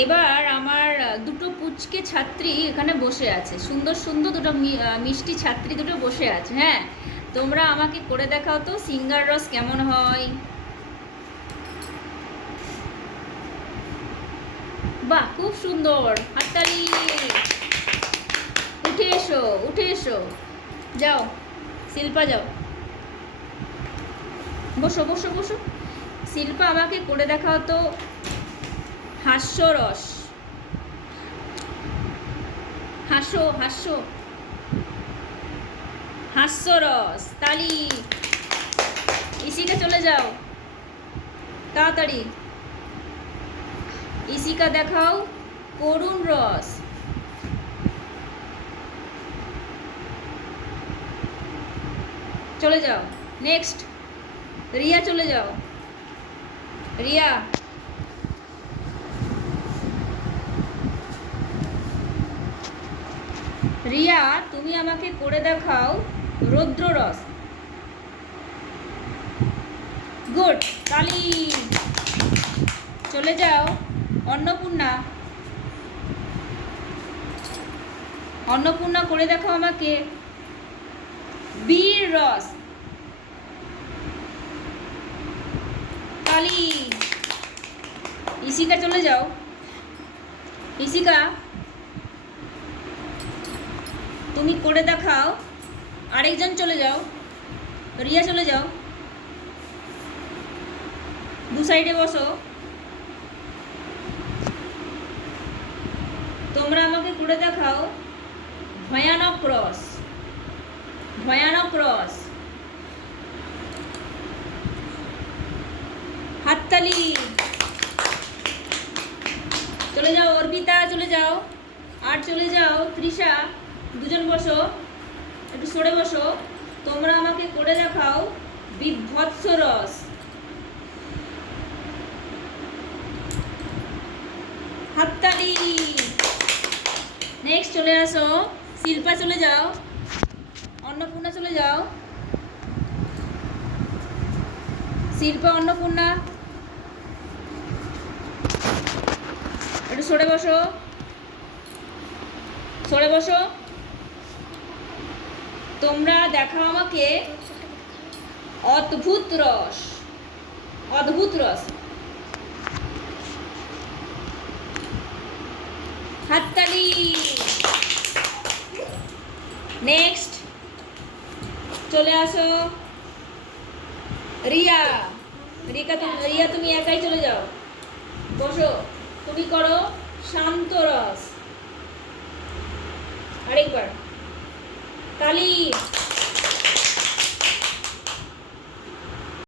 এবার আমার দুটো পুচকে ছাত্রী এখানে বসে আছে, সুন্দর সুন্দর দুটো মিষ্টি ছাত্রী দুটো বসে আছে। হ্যাঁ, তোমরা আমাকে করে দেখাও তো সিঙ্গার রস কেমন হয়। বাহ, খুব সুন্দর, হাততালি। উঠে এসো, উঠে এসো, যাও শিল্পা যাও, বসো বসো বসো। শিল্পা আমাকে করে দেখাও তো হাস্যরস। হাসো হাসো, হাস্যরস, তালি। ইসিকা চলে যাও তাড়াতাড়ি। ইসিকা দেখাও করুণ রস। চলে যাও। নেক্সট রিয়া চলে যাও। রিয়া, রিয়া তুমি আমাকে করে দেখাও রৌদ্র রস। গুড, তালি। চলে যাও অন্নপূর্ণা। অন্নপূর্ণা করে দেখাও আমাকে বীর রস। তালি। ইসিকা চলে যাও। ইসিকা তুমি করে দেখাও, আরেকজন চলে যাও। রিয়া চলে যাও, দু সাইডে বসো। তোমরা আমাকে করে দেখাও ভয়ানক রস। ভয়ানক রস, হাততালি। চলে যাও অর্পিতা, চলে যাও। আর চলে যাও তৃষা, দুজন বসো, একটু সরে বসো। তোমরা আমাকে করে দেখাও বিভৎস রস। হাততালি। নেক্সট চলে আসো শিল্পা, চলে যাও। অন্নপূর্ণা চলে যাও। শিল্পা, অন্নপূর্ণা একটু সরে বসো, সরে বসো। তোমরা দেখাও আমাকে অদ্ভুত রস। অদ্ভুত রস, হাততালি। নেক্সট চলে আসো রিয়া। রিয়া তুমি একাই চলে যাও, বসো। তুমি করো শান্ত রস। আরেকবার, তালি।